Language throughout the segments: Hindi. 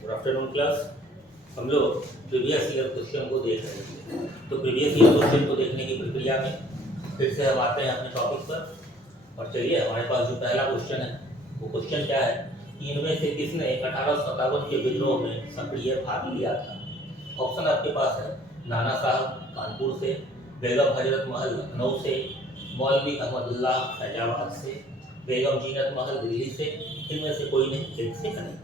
Good afternoon class. हम लोग प्रीवियस ईयर क्वेश्चन को देख रहे थे। तो प्रीवियस ईयर क्वेश्चन को देखने की प्रक्रिया में फिर से हम आते हैं अपने टॉपिक पर। और चलिए, हमारे पास जो पहला क्वेश्चन है वो क्वेश्चन क्या है कि इनमें से किसने 1857 के विद्रोह में सक्रिय भाग लिया था। ऑप्शन आपके पास है नाना साहब कानपुर से, बेगम हजरत महल लखनऊ से, मौलवी अहमदुल्लाह फैजाबाद से, बेगम जीनत महल दिल्ली से। इनमें से कोई नहीं, एक से अनेक।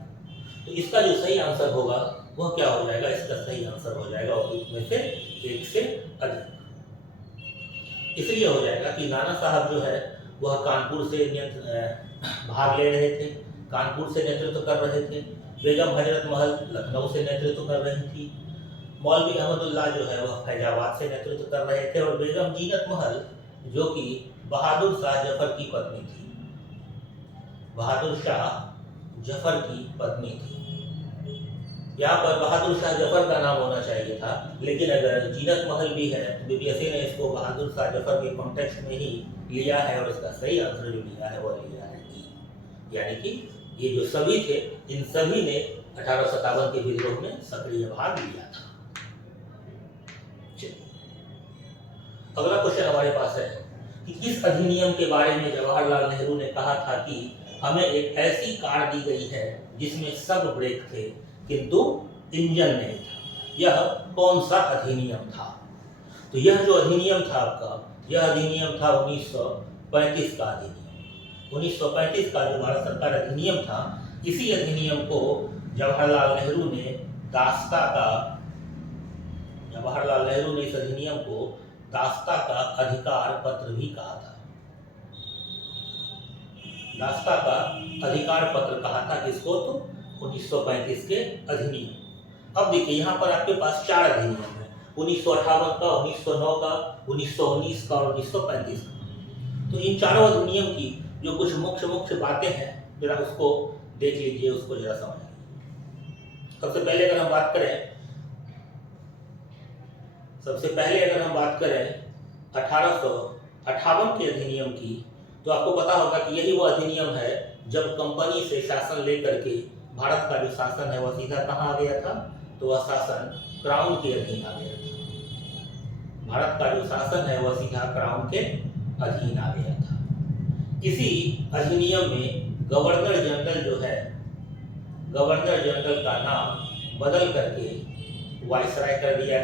तो इसका जो सही आंसर होगा वह क्या हो जाएगा? इसका सही आंसर हो जाएगा में से एक से अधिक। इसलिए हो जाएगा कि नाना साहब जो है वह कानपुर से भाग ले रहे थे, कानपुर से नेतृत्व कर रहे थे। बेगम हजरत महल लखनऊ से नेतृत्व कर रही थी। मौलवी अहमदुल्लाह जो है वह फैजाबाद से नेतृत्व कर रहे थे। और बेगम जीनत महल जो कि बहादुर शाह जफर की पत्नी थी, बहादुर शाह जफर की पत्नी थी। यहाँ पर बहादुर शाह जफर का नाम होना चाहिए था, लेकिन अगर जीनत महल भी है तो बीपीएससी ने इसको बहादुर शाह जफर के कॉन्टेक्स्ट में ही लिया है। और इसका सही आंसर जो लिया है वह लिया है ई। यानी कि ये जो सभी थे, इन सभी ने 1857 के विद्रोह में सक्रिय भाग लिया था। अगला क्वेश्चन हमारे पास है कि किस अधिनियम के बारे में जवाहरलाल नेहरू ने कहा था कि हमें एक ऐसी कार दी गई है जिसमें सब ब्रेक थे किंतु इंजन नहीं था। यह कौन सा अधिनियम था? तो यह जो अधिनियम था आपका, यह अधिनियम था 1935 का अधिनियम। 1935 का जो भारत सरकार अधिनियम था, इसी अधिनियम को जवाहरलाल नेहरू ने इस अधिनियम को दास्ता का अधिकार पत्र भी कहा था। दास्ता का अधिकार पत्र कहा था किसको? तो 1935 के अधिनियम। अब देखिए, यहाँ पर आपके पास 4 अधिनियम है, 1958 का, 1909 का, 1919 का और 1935 का। तो इन चारों अधिनियम की जो कुछ मुख्य बातें हैं, जरा उसको देख लीजिए, उसको जरा समझिए। सबसे पहले अगर हम बात करें 1858 के अधिनियम की, तो आपको पता होगा कि यही वो अधिनियम है जब कंपनी से शासन लेकर के भारत का जो शासन है वह सीधा कहाँ आ गया था? तो वह शासन क्राउन के अधीन आ गया था। भारत का जो शासन है वह सीधा क्राउन के अधीन आ गया था। इसी अधिनियम में गवर्नर जनरल जो है, गवर्नर जनरल का नाम बदल करके वायसराय कर दिया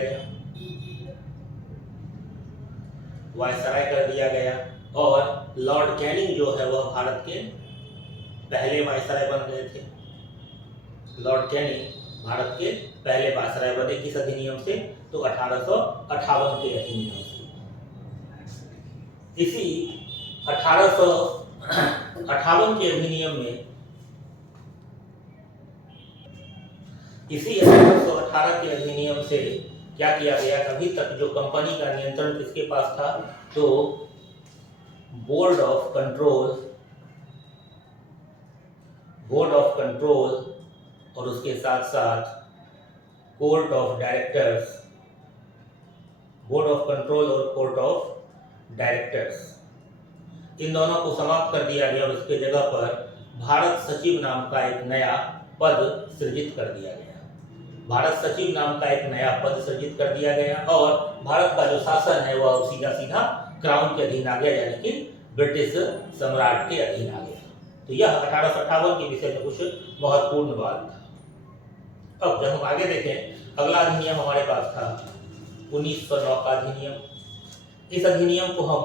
गया। और लॉर्ड कैनिंग जो है वह भारत के पहले वायसराय बन गए थे। लॉर्ड कैनिंग भारत के पहले वायसराय बने। किस अधिनियम से? तो 1858 के अधिनियम से। इसी 1858 के अधिनियम में, इसी 1818 के अधिनियम से क्या किया गया? अभी तक जो कंपनी का नियंत्रण किसके पास था? तो बोर्ड ऑफ कंट्रोल और उसके साथ साथ court of directors, board of control और कोर्ट ऑफ डायरेक्टर्स, इन दोनों को समाप्त कर दिया गया और उसके जगह पर भारत सचिव नाम का एक नया पद सृजित कर दिया गया। भारत सचिव नाम का एक नया पद सृजित कर दिया गया और भारत का जो शासन है वह सीधा क्राउन के अधीन आ गया, यानी कि ब्रिटिश सम्राट के अधीन आ गया। तो यह 1858 के विषय में कुछ महत्वपूर्ण बात था। अब जब हम आगे देखें, अगला अधिनियम हमारे पास था 1909 का अधिनियम। इस अधिनियम को हम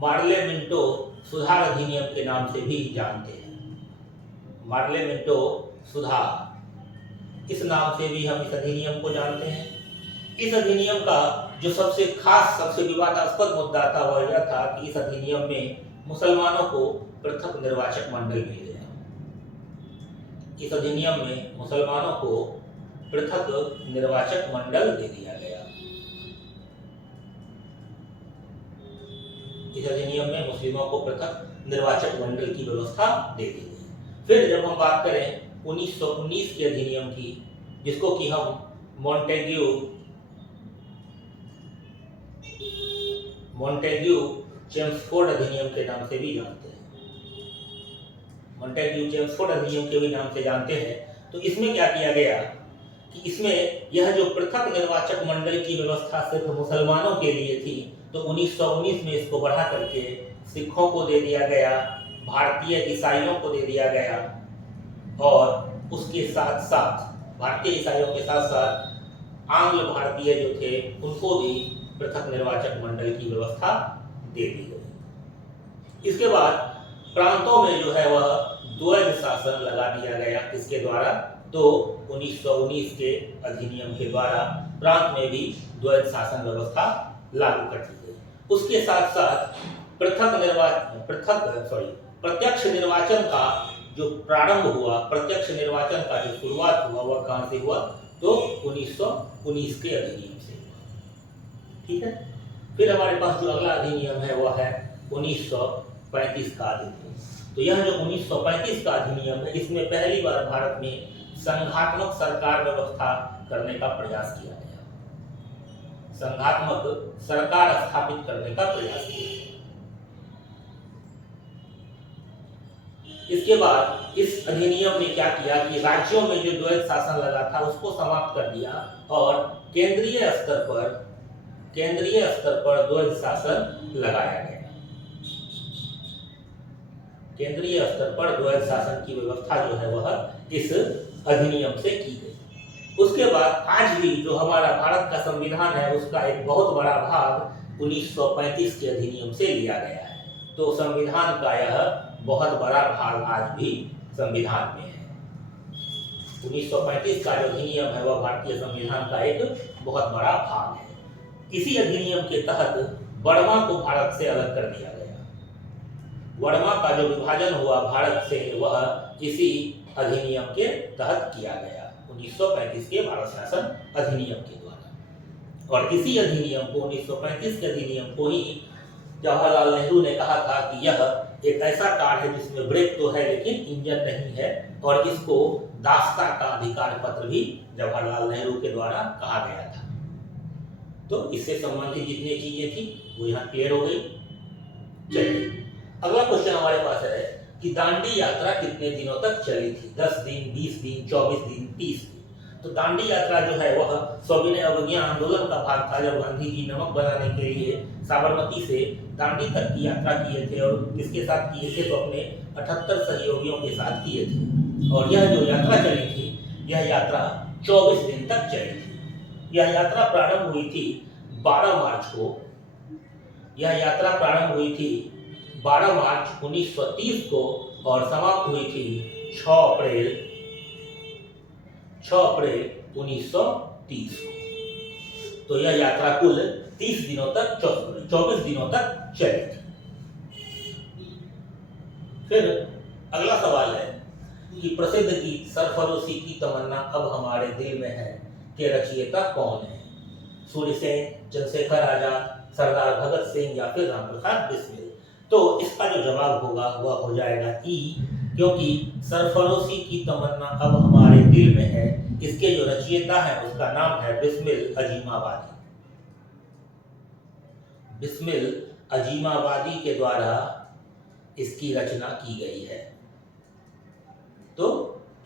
मार्ले मिंटो सुधार अधिनियम के नाम से भी जानते हैं। मार्ले मिंटो सुधार, इस नाम से भी हम इस अधिनियम को जानते हैं। इस अधिनियम का जो सबसे खास, सबसे विवादास्पद मुद्दा था वह यह था कि इस अधिनियम में मुसलमानों को पृथक निर्वाचक मंडल मिल गया। इस अधिनियम में मुसलमानों को पृथक निर्वाचक मंडल दे दिया गया। इस अधिनियम में मुस्लिमों को पृथक निर्वाचक मंडल की व्यवस्था दे दी गई। फिर जब हम बात करें 1919 के अधिनियम की, जिसको कि हम मॉन्टेग्यू चेम्सफोर्ड अधिनियम के नाम से भी जानते हैं। मॉन्टेग्यू चेम्सफोर्ड अधिनियम के भी नाम से जानते हैं। तो इसमें क्या किया गया कि इसमें यह जो पृथक निर्वाचक मंडल की व्यवस्था सिर्फ मुसलमानों के लिए थी, तो 1919 में इसको बढ़ा करके सिखों को दे दिया गया, भारतीय ईसाइयों को दे दिया गया, और उसके साथ साथ भारतीय ईसाइयों के साथ साथ आंग्ल भारतीय जो थे उनको भी पृथक निर्वाचक मंडल की व्यवस्था दे दी गई। इसके बाद प्रांतों में जो है वह द्वैध शासन लगा दिया गया। किसके द्वारा? तो 1919 के अधिनियम के द्वारा प्रांत में भी द्वैध शासन व्यवस्था लागू कर दी गई। उसके साथ साथ प्रत्यक्ष निर्वाचन का जो प्रारंभ हुआ, प्रत्यक्ष निर्वाचन का जो शुरुआत हुआ वह कहां से हुआ? तो 1919 के अधिनियम से हुआ। ठीक है। फिर हमारे पास जो अगला अधिनियम है वह है 1935 का अधिनियम। तो यह जो 1935 का अधिनियम है, इसमें पहली बार भारत में संघात्मक सरकार व्यवस्था करने का प्रयास किया गया, संघात्मक सरकार स्थापित करने का प्रयास किया गया। इसके बाद इस अधिनियम ने क्या किया कि राज्यों में जो द्वैध शासन लगा था उसको समाप्त कर दिया और केंद्रीय स्तर पर द्वैध शासन लगाया गया। केंद्रीय स्तर पर द्वैध शासन की व्यवस्था जो है वह इस अधिनियम से की गई। उसके बाद आज भी जो हमारा भारत का संविधान है उसका एक बहुत बड़ा भाग 1935 के अधिनियम से लिया गया है। तो संविधान का यह बहुत बड़ा भाग आज भी संविधान में है। 1935 का जो अधिनियम है वह भारतीय संविधान का एक बहुत बड़ा भाग है। इसी अधिनियम के तहत बर्मा को भारत से अलग कर दिया गया। बर्मा का जो विभाजन हुआ भारत से वह इसी अधिनियम के तहत किया गया, 1935 के भारत शासन अधिनियम के द्वारा। और इसी अधिनियम को 1935 के अधिनियम को ही जवाहरलाल नेहरू ने कहा था कि यह एक ऐसा कार है जिसमें ब्रेक तो है लेकिन इंजन नहीं है, और इसको दास्ता का अधिकार पत्र भी जवाहरलाल नेहरू के द्वारा कहा गया था। तो इससे संबंधित जितनी चीजें थी वो यहाँ क्लियर हो गई। चलिए अगला क्वेश्चन हमारे पास है कि दांडी यात्रा कितने दिनों तक चली थी? 10 दिन, 20 दिन, 24 दिन, 30 दिन। तो दांडी यात्रा जो है वह सविनय अवज्ञा आंदोलन का भाग था, जब गांधी जी नमक बनाने के लिए साबरमती से दांडी तक की यात्रा किए थे, और किसके साथ किए थे? तो अपने 78 सहयोगियों के साथ किए थे। और यह जो यात्रा चली थी यह यात्रा 24 दिन तक चली थी। यह यात्रा प्रारंभ हुई थी 12 मार्च को। यह यात्रा प्रारंभ हुई थी 12 मार्च 1930 को और समाप्त हुई थी 6 अप्रैल 1930 को। तो यह यात्रा कुल 30 दिनों तक 24 दिनों तक चली थी। फिर अगला सवाल है कि प्रसिद्ध गीत सरफरोशी की तमन्ना अब हमारे दिल में है के रचयिता कौन है? सूर्यसेन, चंद्रशेखर आजाद, सरदार भगत सिंह या फिर रामप्रसाद बिस्मिल? तो इसका जो जवाब होगा वह हो जाएगा ई, क्योंकि सरफरोशी की तमन्ना अब हमारे दिल में है, इसके जो रचयिता है उसका नाम है बिस्मिल अजीमाबादी। बिस्मिल अजीमाबादी के द्वारा इसकी रचना की गई है। तो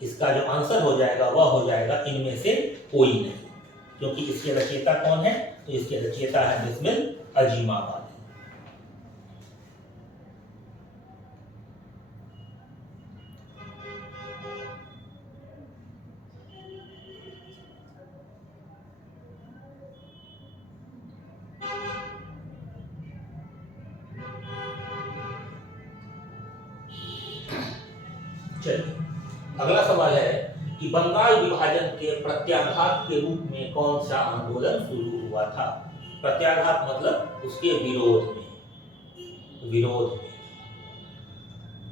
इसका जो आंसर हो जाएगा वह हो जाएगा इनमें से कोई नहीं, क्योंकि इसके रचयिता कौन है? तो इसके रचयिता है बिस्मिल अजीमाबादी। चलिए अगला सवाल है कि बंगाल विभाजन के प्रत्याघात के रूप में कौन सा आंदोलन शुरू हुआ था? प्रत्याघात मतलब उसके विरोध में।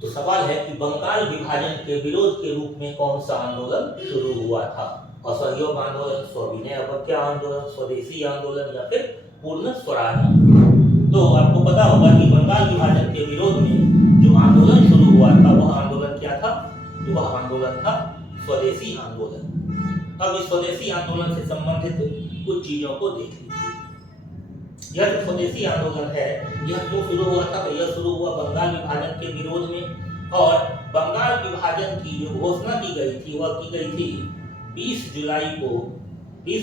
तो सवाल है कि बंगाल विभाजन के विरोध के रूप में कौन सा आंदोलन शुरू हुआ था? असहयोग आंदोलन, सविनय अवज्ञा आंदोलन, स्वदेशी आंदोलन या फिर पूर्ण स्वराज आंदोलन? तो आपको पता होगा कि बंगाल विभाजन के विरोध में जो आंदोलन शुरू हुआ था वह आंदोलन क्या था? तो वह आंदोलन था स्वदेशी आंदोलन। अब इस स्वदेशी आंदोलन से संबंधित कुछ चीजों को देख लीजिए। यह जो स्वदेशी आंदोलन है यह क्यों शुरू हुआ था? तो यह शुरू हुआ बंगाल विभाजन के विरोध में, और बंगाल विभाजन की जो घोषणा की गई थी वह की गई थी 20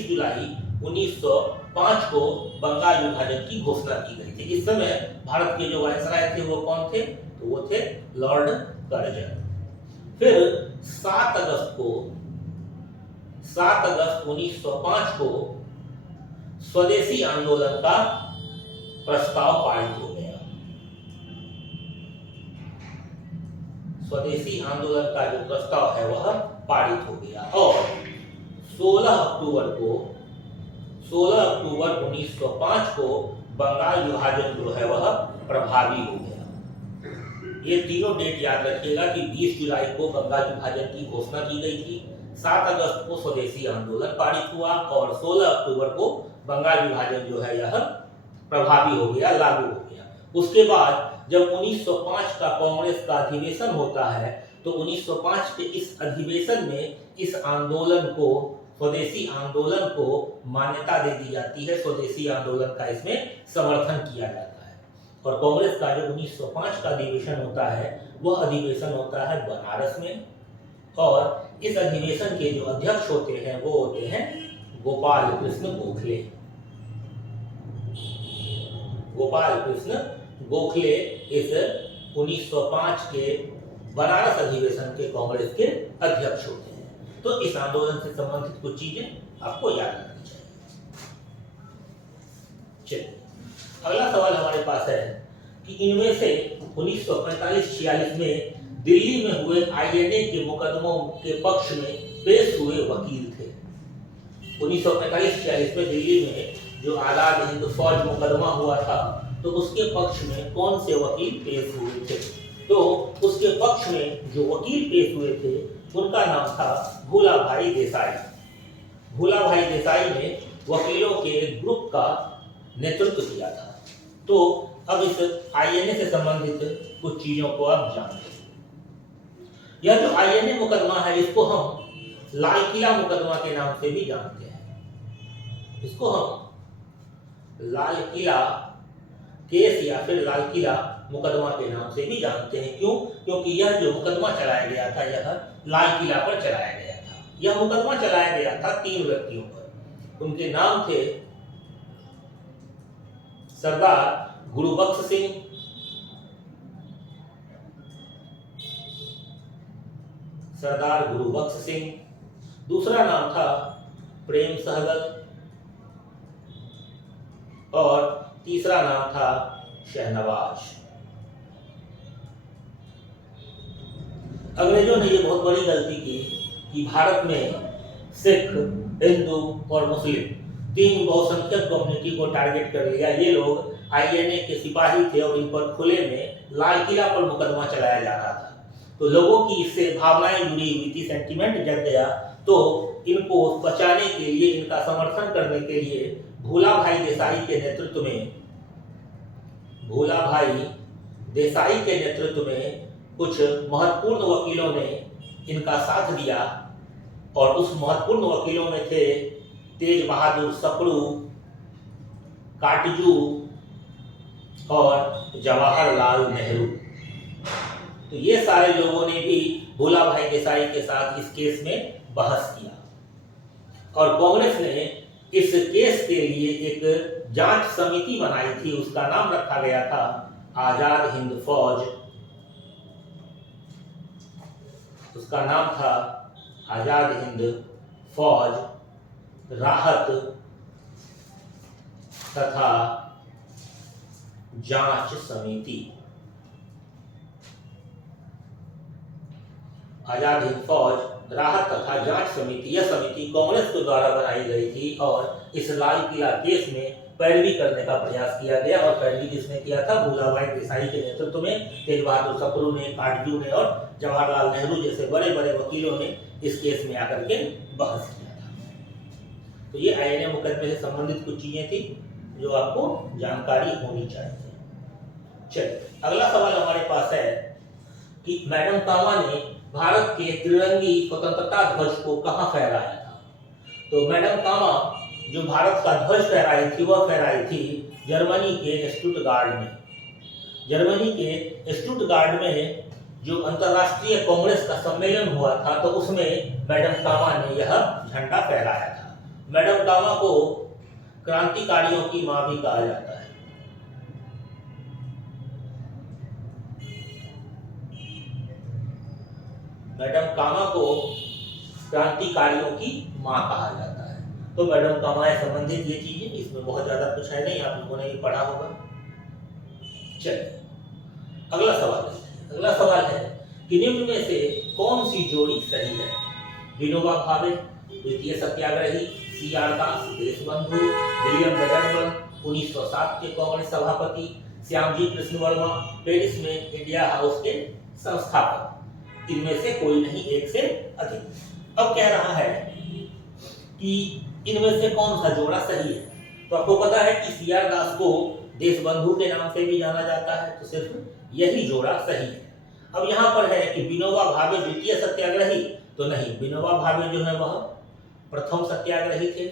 जुलाई 1905 को बंगाल विभाजन की घोषणा की गई थी। इस समय भारत के जो वायसराय थे वो कौन थे? तो वो थे लॉर्ड कर्जन। फिर 7 अगस्त 1905 को स्वदेशी आंदोलन का प्रस्ताव पारित हो गया। स्वदेशी आंदोलन का जो प्रस्ताव है वह पारित हो गया और 16 अक्टूबर 1905 को बंगाल विभाजन जो है वह प्रभावी हो गया। ये तीनों डेट याद रखिएगा कि 20 जुलाई को बंगाल विभाजन की घोषणा की गई थी, 7 अगस्त को स्वदेशी आंदोलन पारित हुआ और 16 अक्टूबर को बंगाल विभाजन जो है यह प्रभावी हो गया, लागू हो गया। उसके बाद जब 1905 का कांग्रेस का अधिवेशन होता है तो 1905 के इस अधिवेशन में इस आंदोलन को, स्वदेशी आंदोलन को मान्यता दे दी जाती है, स्वदेशी आंदोलन का इसमें समर्थन किया जाता है। और कांग्रेस का जो 1905 का अधिवेशन होता है वह अधिवेशन होता है बनारस में और इस अधिवेशन के जो अध्यक्ष होते हैं वो होते हैं गोपाल कृष्ण गोखले। गोपाल कृष्ण गोखले इस 1905 के बनारस अधिवेशन के कांग्रेस के अध्यक्ष होते हैं। तो इस आंदोलन से संबंधित कुछ चीजें आपको याद रखनी चाहिए। चलिए अगला सवाल हमारे पास है कि इनमें से 1945-46 में दिल्ली में हुए आईएनए के मुकदमों के पक्ष में पेश हुए वकील थे। 1945-46 में दिल्ली में जो आजाद हिंद फौज मुकदमा हुआ था तो उसके पक्ष में कौन से वकील पेश हुए थे? तो उसके पक्ष में जो वकील पेश हुए थे उनका नाम था भूलाभाई देसाई। भूलाभाई देसाई ने वकीलों के एक ग्रुप का नेतृत्व किया था। तो अब इस आईएनए से संबंधित कुछ चीजों को आप जानते हैं। यह जो आईएनए मुकदमा है इसको हम लाल किला मुकदमा के नाम से भी जानते हैं। इसको हम लाल किला केस या फिर लाल किला मुकदमा के नाम से भी जानते हैं। क्यों? क्योंकि यह जो मुकदमा चलाया गया था यह लाल किला पर चलाया गया था। यह मुकदमा चलाया गया था 3 व्यक्तियों पर। उनके नाम थे सरदार गुरुबख्श सिंह, दूसरा नाम था प्रेम सहगल और तीसरा नाम था शहनवाज। अंग्रेजों ने ये बहुत बड़ी गलती की कि भारत में सिख, हिंदू और मुस्लिम 3 बहुसंख्यक कम्युनिटी को टारगेट कर लिया। ये लोग आईएनए के सिपाही थे और इन पर खुले में लाल किला पर मुकदमा चलाया जा रहा था। तो लोगों की इससे भावनाएं जुड़ी हुई थी, सेंटिमेंट जग गया। तो इनको बचाने के लिए, इनका समर्थन करने के लिए भूलाभाई देसाई के नेतृत्व में कुछ महत्वपूर्ण वकीलों ने इनका साथ दिया और उस महत्वपूर्ण वकीलों में थे तेज बहादुर सप्रू, काटजू और जवाहरलाल नेहरू। तो ये सारे लोगों ने भी भूलाभाई देसाई के साथ इस केस में बहस किया और कांग्रेस ने इस केस के लिए एक जांच समिति बनाई थी। उसका नाम रखा गया था आजाद हिंद फौज। उसका नाम था आजाद हिंद फौज राहत तथा जांच समिति। आजाद हिंद फौज राहत तथा जांच समिति, यह समिति कांग्रेस के द्वारा बनाई गई थी और इस लाल किला केस में पैरवी करने का प्रयास किया गया। और पैरवी किसने किया था? भूलाभाई देसाई के नेतृत्व में तेज बहादुर सप्रू ने, काटजू ने और जवाहरलाल नेहरू जैसे बड़े बड़े वकीलों ने इस केस में आकर के बहस किया था। तो ये आईएनए मुकदमे से संबंधित कुछ चीजें थी जो आपको जानकारी होनी चाहिए। चलिए अगला सवाल हमारे पास है कि मैडम कामा ने भारत के त्रिरंगी स्वतंत्रता ध्वज को कहां फहराया था? तो मैडम कामा जो भारत का ध्वज फहराई थी वह फहराई थी जर्मनी के स्टुटगार्ड में। जर्मनी के स्टुटगार्ड में जो अंतर्राष्ट्रीय कांग्रेस का सम्मेलन हुआ था तो उसमें मैडम कामा ने यह झंडा फहराया था। मैडम कामा को क्रांतिकारियों की मां भी कहा जाता है। मैडम कामा को क्रांतिकारियों की मां कहा जाता है। तो मैडम कामा से संबंधित ये चीजें, इसमें बहुत ज्यादा कुछ है नहीं, आप लोगों ने भी पढ़ा होगा। चलिए अगला सवाल है कि निम्न में से कौन सी जोड़ी सही है? विनोबा भावे द्वितीय सत्याग्रही, CR दास देशबंधु, विलियम बेडरबर्न 1907 के कांग्रेस सभापति, श्यामजी कृष्ण वर्मा पेरिस में इंडिया हाउस के संस्थापक। इनमें से कोई नहीं, एक से अधिक। अब कह रहा है कि इनमें से कौन सा जोड़ा सही है। तो आपको पता है कि CR दास को देशबंधु के नाम से भी जाना जाता है, तो सिर्फ यही जोड़ा सही है। अब यहाँ पर है कि विनोबा भावे द्वितीय सत्याग्रही, तो नहीं, विनोबा भावे जो है वह प्रथम सत्याग्रही थे।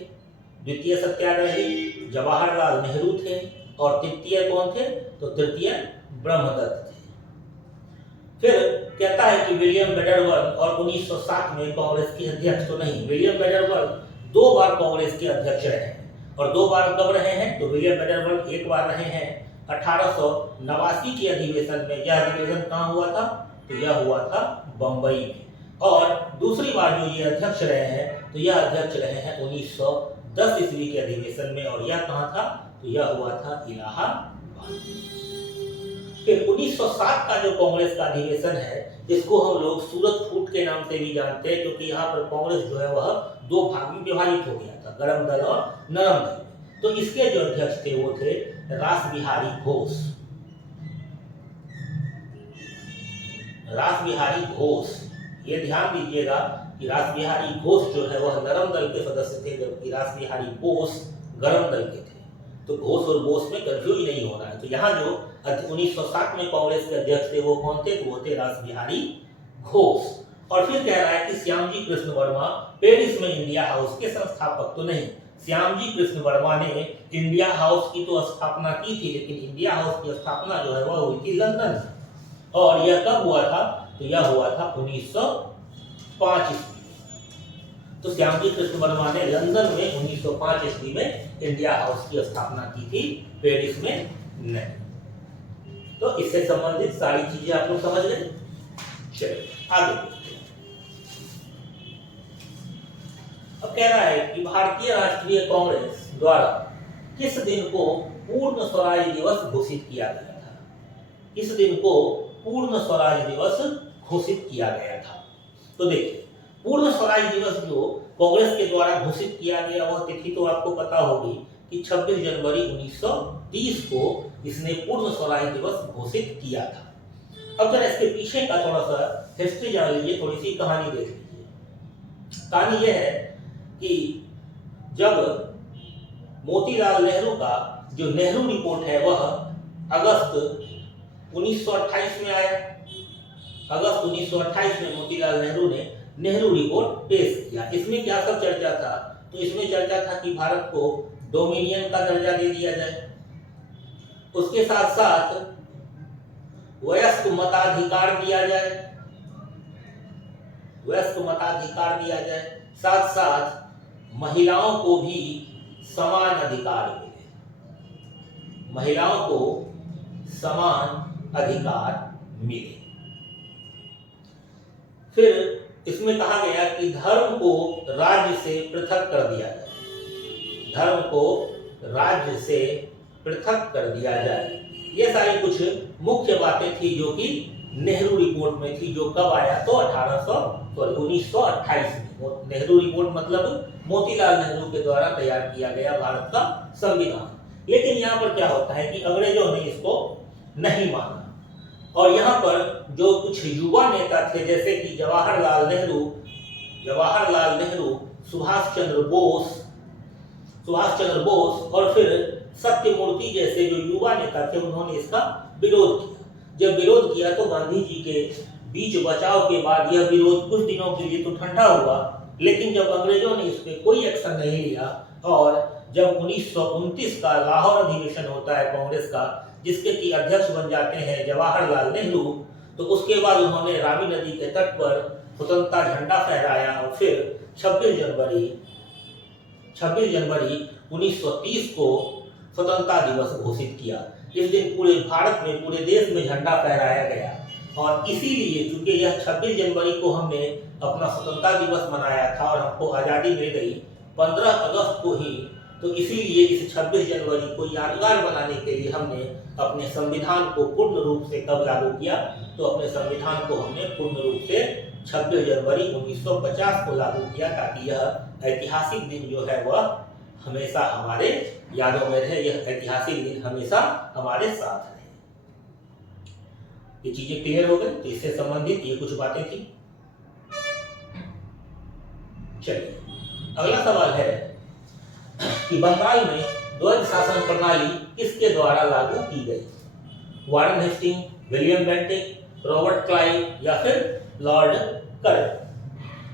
द्वितीय सत्याग्रही जवाहरलाल नेहरू थे और तृतीय कौन थे? तो तृतीय ब्रह्मदत्त थे। फिर कहता है कि विलियम बेडरबर्न और 1907 में कांग्रेस के अध्यक्ष, तो नहीं, विलियम बेडरबर्न 2 बार कांग्रेस के अध्यक्ष रहे हैं। और 2 बार कब रहे हैं? तो विलियम बेडरबर्न 1 बार रहे हैं 1889 के अधिवेशन में। यह अधिवेशन कहाँ हुआ था? तो यह हुआ था बंबई में। और दूसरी बार जो ये अध्यक्ष रहे हैं, तो यह अध्यक्ष रहे हैं 1910 ईस्वी के अधिवेशन में। और यह कहाँ था? तो यह हुआ था इलाहाबाद। फिर 1907 का जो कांग्रेस का अधिवेशन है, इसको हम लोग सूरत फूट के नाम से भी जानते हैं, क्योंकि यहाँ पर कांग्रेस जो है वह 2 भाग में विभाजित हो गया था, गरम दल और नरम दल। तो इसके जो अध्यक्ष थे वो थे रासबिहारी घोष। रासबिहारी घोष, ये ध्यान दीजिएगा कि रासबिहारी घोष जो है वह नरम दल के सदस्य थे, जबकि रासबिहारी बोस गरम दल के थे। तो घोष और बोस में कंफ्यूज नहीं होना है। तो यहाँ जो 1907 में कांग्रेस के अध्यक्ष थे वो कौन थे? तो वो थे रासबिहारी घोष। और फिर कह रहा है कि श्यामजी कृष्ण वर्मा पेरिस में इंडिया हाउस के संस्थापक, तो नहीं, श्यामजी कृष्ण वर्मा ने इंडिया हाउस की तो स्थापना की थी, लेकिन इंडिया हाउस की स्थापना जो है वह हुई थी लंदन में। और यह कब हुआ था? तो यह हुआ था 1905 ईस्वी। तो श्यामजी कृष्ण वर्मा ने लंदन में 1905 ईस्वी में इंडिया हाउस की स्थापना की थी, पेरिस में नहीं। तो इससे संबंधित सारी चीजें आप लोग समझ गए। चलिए आगे देखते हैं। अब कह रहा है कि भारतीय राष्ट्रीय कांग्रेस द्वारा किस दिन को पूर्ण स्वराज दिवस घोषित किया गया था? किस दिन को पूर्ण स्वराज दिवस घोषित किया गया था? तो देखिए, पूर्ण स्वराज दिवस जो कांग्रेस के द्वारा घोषित किया गया वह तिथि तो आपको पता होगी कि 26 जनवरी 1930 को इसने पूर्ण स्वराज दिवस घोषित किया था। अब जरा इसके पीछे का थोड़ा सा हिस्ट्री जान लीजिए, थोड़ी सी कहानी देख लीजिए। कहानी यह है कि जब मोतीलाल नेहरू का जो नेहरू रिपोर्ट है वह अगस्त 1928 में आया। अगस्त 1928 में मोतीलाल नेहरू ने नेहरू रिपोर्ट पेश किया। इसमें क्या सब चर्चा था? तो इसमें चर्चा था कि भारत को डोमिनियन का दर्जा दे दिया जाए, उसके साथ साथ वयस्क मताधिकार दिया जाए, वयस्क मताधिकार दिया जाए, साथ साथ महिलाओं को भी समान अधिकार मिले, महिलाओं को समान अधिकार मिले। फिर इसमें कहा गया कि धर्म को राज्य से पृथक कर दिया जाए, धर्म को राज्य से पृथक कर दिया जाए। ये सारी कुछ मुख्य बातें थी जो कि नेहरू रिपोर्ट में थी, जो कब आया? तो 1928 में। नेहरू रिपोर्ट मतलब मोतीलाल नेहरू के द्वारा तैयार किया गया भारत का संविधान। लेकिन यहाँ पर क्या होता है कि अंग्रेजों ने इसको नहीं माना, और यहाँ पर जो कुछ युवा नेता थे जैसे कि जवाहरलाल नेहरू, सुभाष चंद्र बोस और फिर सत्यमूर्ति जैसे जो युवा नेता थे, उन्होंने इसका विरोध किया। जब विरोध किया तो गांधी जी के बीच बचाव के बाद यह विरोध कुछ दिनों के लिए तो ठंडा हुआ, लेकिन जब अंग्रेजों ने इस पर कोई एक्शन नहीं लिया और जब 1929 का लाहौर अधिवेशन होता है कांग्रेस का, जिसके की अध्यक्ष बन जाते हैं जवाहरलाल नेहरू, तो उसके बाद उन्होंने रावी नदी के तट पर स्वतंत्रता झंडा फहराया और फिर 26 जनवरी 1930 को स्वतंत्रता दिवस घोषित किया। इस दिन पूरे भारत में, पूरे देश में झंडा फहराया गया और इसीलिए चूंकि यह 26 जनवरी को हमने अपना स्वतंत्रता दिवस मनाया था और हमको आज़ादी मिल गई 15 अगस्त को ही, तो इसीलिए इस 26 जनवरी को यादगार बनाने के लिए हमने अपने संविधान को पूर्ण रूप से कब लागू किया, तो अपने संविधान को हमने पूर्ण रूप से 26 जनवरी 1950 को लागू किया, ताकि यह ऐतिहासिक दिन जो है वह हमेशा हमारे यादों में रहे, यह ऐतिहासिक दिन हमेशा हमारे साथ रहे। ये चीजें क्लियर हो गई। तो इससे संबंधित ये कुछ बातें थी। चलिए अगला सवाल है कि बंगाल में द्वैध शासन प्रणाली किसके द्वारा लागू की गई? Warren Hasting, William Bentinck, Robert Clive या फिर लॉर्ड कर्जन?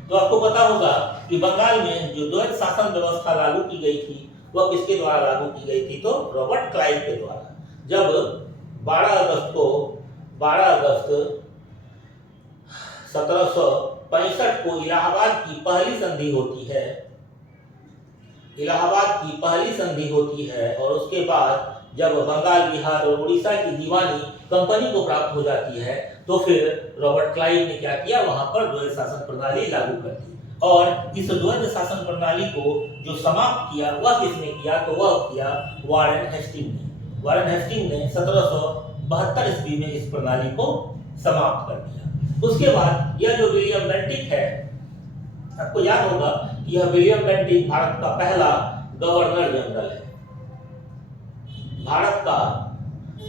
तो आपको पता होगा कि बंगाल में जो द्वैध शासन व्यवस्था लागू की गई थी वह किसके द्वारा लागू की गई थी? तो रॉबर्ट क्लाइव के द्वारा। जब 12 अगस्त 1765 को इलाहाबाद की पहली संधि होती है और उसके बाद जब बंगाल, बिहार और उड़ीसा की दीवानी कंपनी को प्राप्त हो जाती है, तो फिर रॉबर्ट क्लाइव ने क्या किया, वहां पर द्वैध शासन प्रणाली लागू कर दी। और इस द्वैध शासन प्रणाली को जो समाप्त किया वह किसने किया? तो वह किया वारेन हेस्टिंग ने। वारेन हेस्टिंग ने 1772 ईस्वी में इस प्रणाली को समाप्त कर दिया। उसके बाद यह जो विलियम बेंटिक है, आपको याद होगा कि यह विलियम बेंटिक भारत का पहला गवर्नर जनरल है। भारत का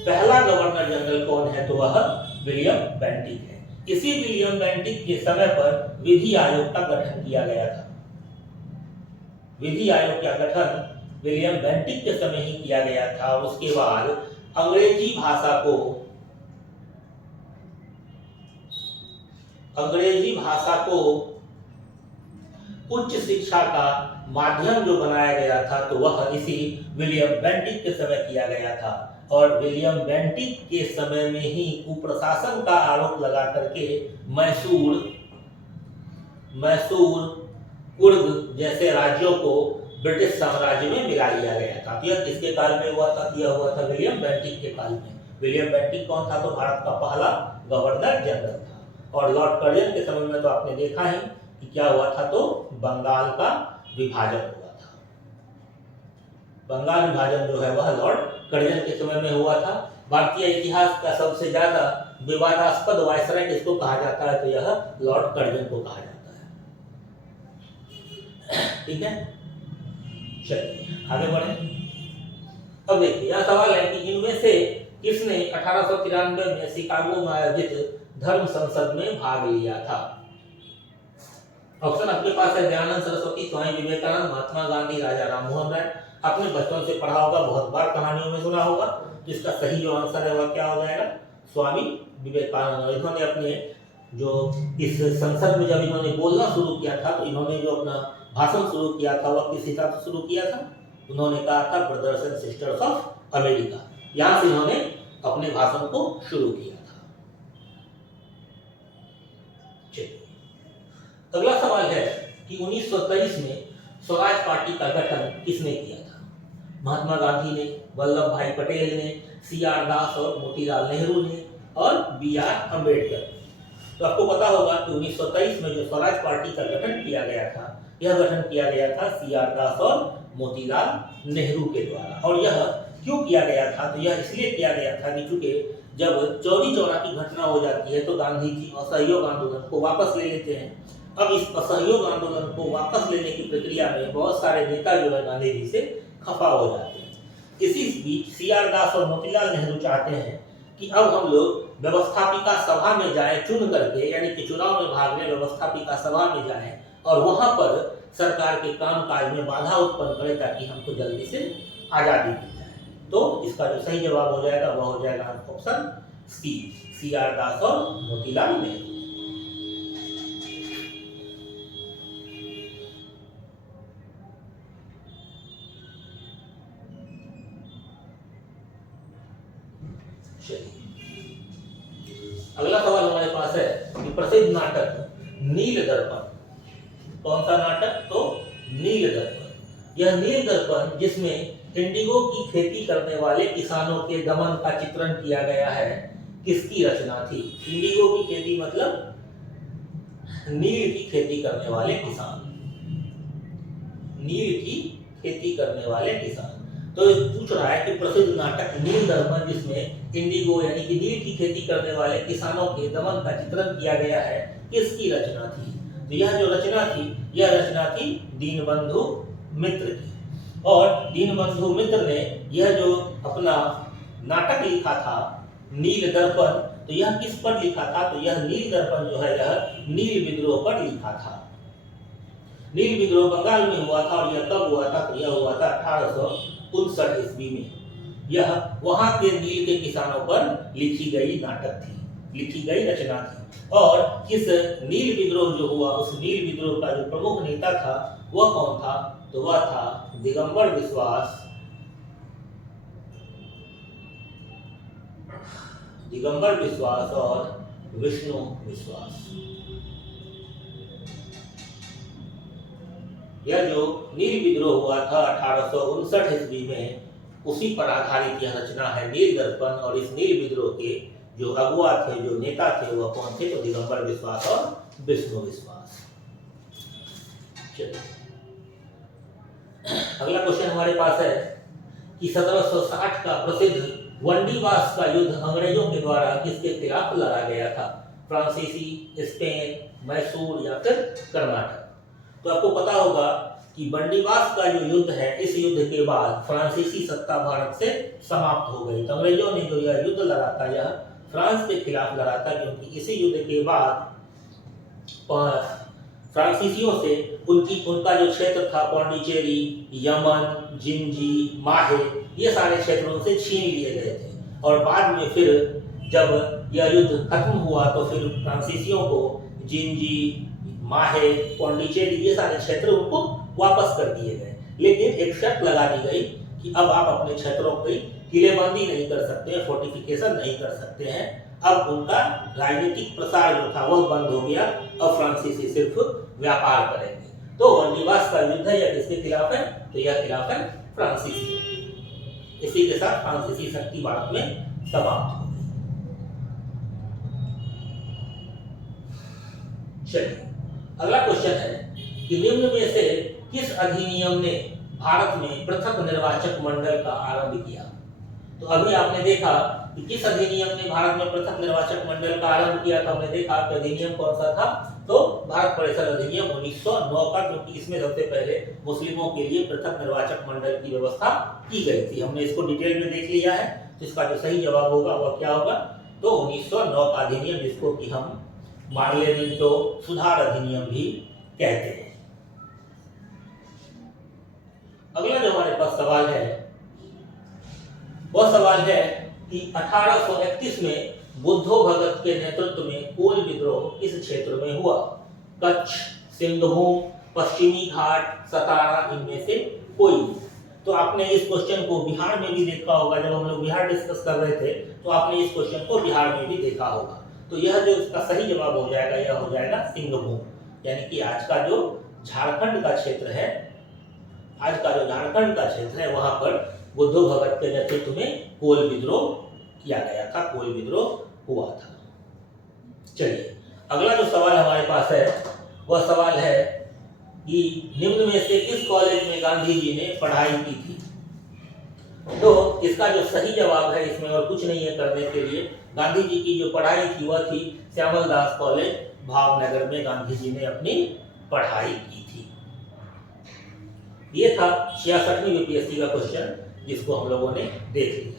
पहला गवर्नर जनरल कौन है? तो वह विलियम बेंटिक है। इसी विलियम बेंटिक के समय पर विधि आयोग का गठन किया गया था। विधि आयोग का गठन विलियम बेंटिक के समय ही किया गया था। उसके बाद अंग्रेजी भाषा को उच्च शिक्षा का माध्यम जो बनाया गया था, तो वह इसी विलियम बेंटिक के समय किया गया था। और विलियम बेंटिक के समय में ही कुप्रशासन का आरोप लगा करके मैसूर, कुर्ग जैसे राज्यों को ब्रिटिश साम्राज्य में मिला लिया गया था। यह किसके काल में हुआ था? यह हुआ था विलियम बेंटिक के काल में। विलियम बेंटिक कौन था? तो भारत का पहला गवर्नर जनरल था। और लॉर्ड कर्जन के समय में तो आपने देखा ही कि क्या हुआ था, तो बंगाल का विभाजन हुआ था। बंगाल विभाजन जो है वह लॉर्ड कर्जन के समय में हुआ था। भारतीय इतिहास का सबसे ज्यादा विवादास्पद वायसराय किसको कहा जाता है? तो यह लॉर्ड कर्जन को कहा जाता है। ठीक है, चलिए आगे बढ़े। अब देखिए यह सवाल है कि इनमें से किसने 1893 में शिकागो में आयोजित धर्म संसद में भाग लिया था? ऑप्शन आपके पास है दयानंद सरस्वती, स्वामी विवेकानंद, महात्मा गांधी, राजा राममोहन राय। आपने बचपन से पढ़ा होगा, बहुत बार कहानियों में सुना होगा। जिसका सही जो आंसर है वह क्या हो जाएगा? स्वामी विवेकानंद। इन्होंने अपने जो इस संसद में जब इन्होंने बोलना शुरू किया था, तो इन्होंने जो अपना भाषण शुरू किया था वह किस हिसाब से शुरू किया था? उन्होंने कहा था brothers and sisters of America. यहाँ से इन्होंने अपने भाषण को शुरू किया था। चलिए अगला सवाल है कि 1923 में स्वराज पार्टी का गठन किसने किया था? महात्मा गांधी ने, वल्लभ भाई पटेल ने, CR दास और मोतीलाल नेहरू ने और BR अम्बेडकर। तो आपको पता होगा कि 1923 में जो स्वराज पार्टी का गठन किया गया था, यह गठन किया गया था CR दास और मोतीलाल नेहरू के द्वारा। और यह क्यों किया गया था? तो यह इसलिए किया गया था कि चूंकि जब चौरी चौरा की घटना हो जाती है तो गांधी जी असहयोग आंदोलन को वापस ले लेते हैं। अब इस असहयोग आंदोलन को वापस लेने की प्रक्रिया में बहुत सारे नेता जो है गांधी जी से खफा हो जाते हैं। इसी बीच CR दास और मोतीलाल नेहरू चाहते हैं कि अब हम लोग व्यवस्थापिका सभा में जाएं, चुन करके, यानी कि चुनाव में भाग लें, व्यवस्थापिका सभा में जाएं और वहां पर सरकार के कामकाज में बाधा उत्पन्न करें ताकि हमको जल्दी से आजादी मिल जाए। तो इसका जो सही जवाब हो जाएगा वह हो जाएगा ऑप्शन सी, CR दास और मोतीलाल नेहरू। अगला सवाल प्रसिद्ध नाटक नील दर्पण, कौन सा नाटक? तो नील दर्पण। यह नील दर्पण जिसमें इंडिगो की खेती करने वाले किसानों के दमन का चित्रण किया गया है, किसकी रचना थी? इंडिगो की खेती मतलब नील की खेती करने वाले किसान, नील की खेती करने वाले किसान। तो पूछ रहा है कि प्रसिद्ध नाटक नील दर्पण जिसमें इंडिगो यानी कि नील की खेती करने वाले किसानों के दमन का चित्रण किया गया है, किसकी रचना थी? तो यह जो रचना थी, यह रचना थी दीनबंधु मित्र की। और दीनबंधु मित्र ने यह जो अपना नाटक लिखा था नील दर्पण, तो यह किस पर लिखा था? तो यह नील दर्पण जो है यह नील विद्रोह पर लिखा था। नील विद्रोह बंगाल में हुआ था और यह कब हुआ था? तो यह हुआ था 1859 ईस्वी में। यह वहां के नील के किसानों पर लिखी गई नाटक थी, लिखी गई रचना थी। और इस नील विद्रोह जो हुआ, उस नील विद्रोह का जो प्रमुख नेता था वह कौन था? तो वह था दिगंबर विश्वास, दिगंबर विश्वास और विष्णु विश्वास। यह जो नील विद्रोह हुआ था 1859 ईस्वी में, उसी पर आधारित यह रचना है नील दर्पण। और इस नील विद्रोह के जो अगुआ थे, जो नेता थे, वह कौन थे? तो दिगंबर विश्वास और विष्णु विश्वास। चलिए अगला क्वेश्चन हमारे पास है कि 1760 का प्रसिद्ध वंडीवास का युद्ध अंग्रेजों के द्वारा किसके खिलाफ लड़ा गया था? फ्रांसीसी, स्पेन, मैसूर या फिर कर्नाटक? तो आपको पता होगा कि बंडीवास का जो युद्ध है, इस युद्ध के बाद फ्रांसीसी सत्ता भारत से समाप्त हो गई। तो अंग्रेजों ने जो यह युद्ध लड़ा था, यह फ्रांस के खिलाफ लड़ा था, क्योंकि इसी युद्ध के बाद फ्रांसीसियों से उनका जो क्षेत्र था पौंडीचेरी, यमन, जिंजी, माहे, ये सारे क्षेत्रों से छीन लिए गए थे। और बाद में फिर जब यह युद्ध खत्म हुआ तो फिर फ्रांसीसियों को जिंजी, माहे, पौंडीचेरी ये सारे क्षेत्र उनको वापस कर दिए गए। लेकिन एक शर्त लगा दी गई कि अब आप अपने क्षेत्रों की किलेबंदी नहीं कर सकते, फोर्टिफिकेशन नहीं कर सकते हैं। अब उनका राजनीतिक प्रसार जो था वह बंद हो गया। अब फ्रांसीसी सिर्फ व्यापार करेंगे। तो वंडीवास का युद्ध है यह किसके खिलाफ है? तो यह खिलाफ है फ्रांसीसी। इसी के साथ फ्रांसीसी शक्ति भारत में समाप्त हो गई। चलिए अगला क्वेश्चन है कि निम्न में से किस अधिनियम ने भारत में पृथक निर्वाचक मंडल का आरंभ किया? तो अभी आपने देखा कि किस अधिनियम ने भारत में पृथक निर्वाचक मंडल का आरंभ किया। तो हमने देखा कि अधिनियम कौन सा था? तो भारत परिषद अधिनियम 1909 का, क्योंकि इसमें सबसे पहले मुस्लिमों के लिए पृथक निर्वाचक मंडल की व्यवस्था की गई थी। हमने इसको डिटेल में देख लिया है। तो इसका जो सही जवाब होगा वह क्या होगा? तो 1909 का अधिनियम, जिसको कि हम मार्लेमेंटो सुधार अधिनियम भी कहते हैं। अगला जो हमारे पास सवाल है वह सवाल है कि 1831 में बुद्धो भगत के नेतृत्व में कोल विद्रोह किस क्षेत्र में हुआ? कच्छ, सिंहभूम, पश्चिमी घाट, सतारा, इनमें से कोई? तो आपने इस क्वेश्चन को बिहार में भी देखा होगा। जब हम लोग बिहार डिस्कस कर रहे थे तो आपने इस क्वेश्चन को बिहार में भी देखा होगा। तो यह जो इसका सही जवाब हो जाएगा, यह हो जाएगा सिंहभूम, यानी कि आज का जो झारखंड का क्षेत्र है, आज का जो झारखंड का क्षेत्र है, वहां पर बुद्धो भगत के नेतृत्व में कोल विद्रोह किया गया था, कोल विद्रोह हुआ था। चलिए अगला जो सवाल हमारे पास है वह सवाल है कि निम्न में से किस कॉलेज में गांधी जी ने पढ़ाई की थी? तो इसका जो सही जवाब है, इसमें और कुछ नहीं है करने के लिए। गांधी जी की जो पढ़ाई थी वह थी श्यामल दास कॉलेज, भावनगर में गांधी जी ने अपनी पढ़ाई की थी। ये था 66वीं यूपीएससी का क्वेश्चन, जिसको हम लोगों ने देख लिया।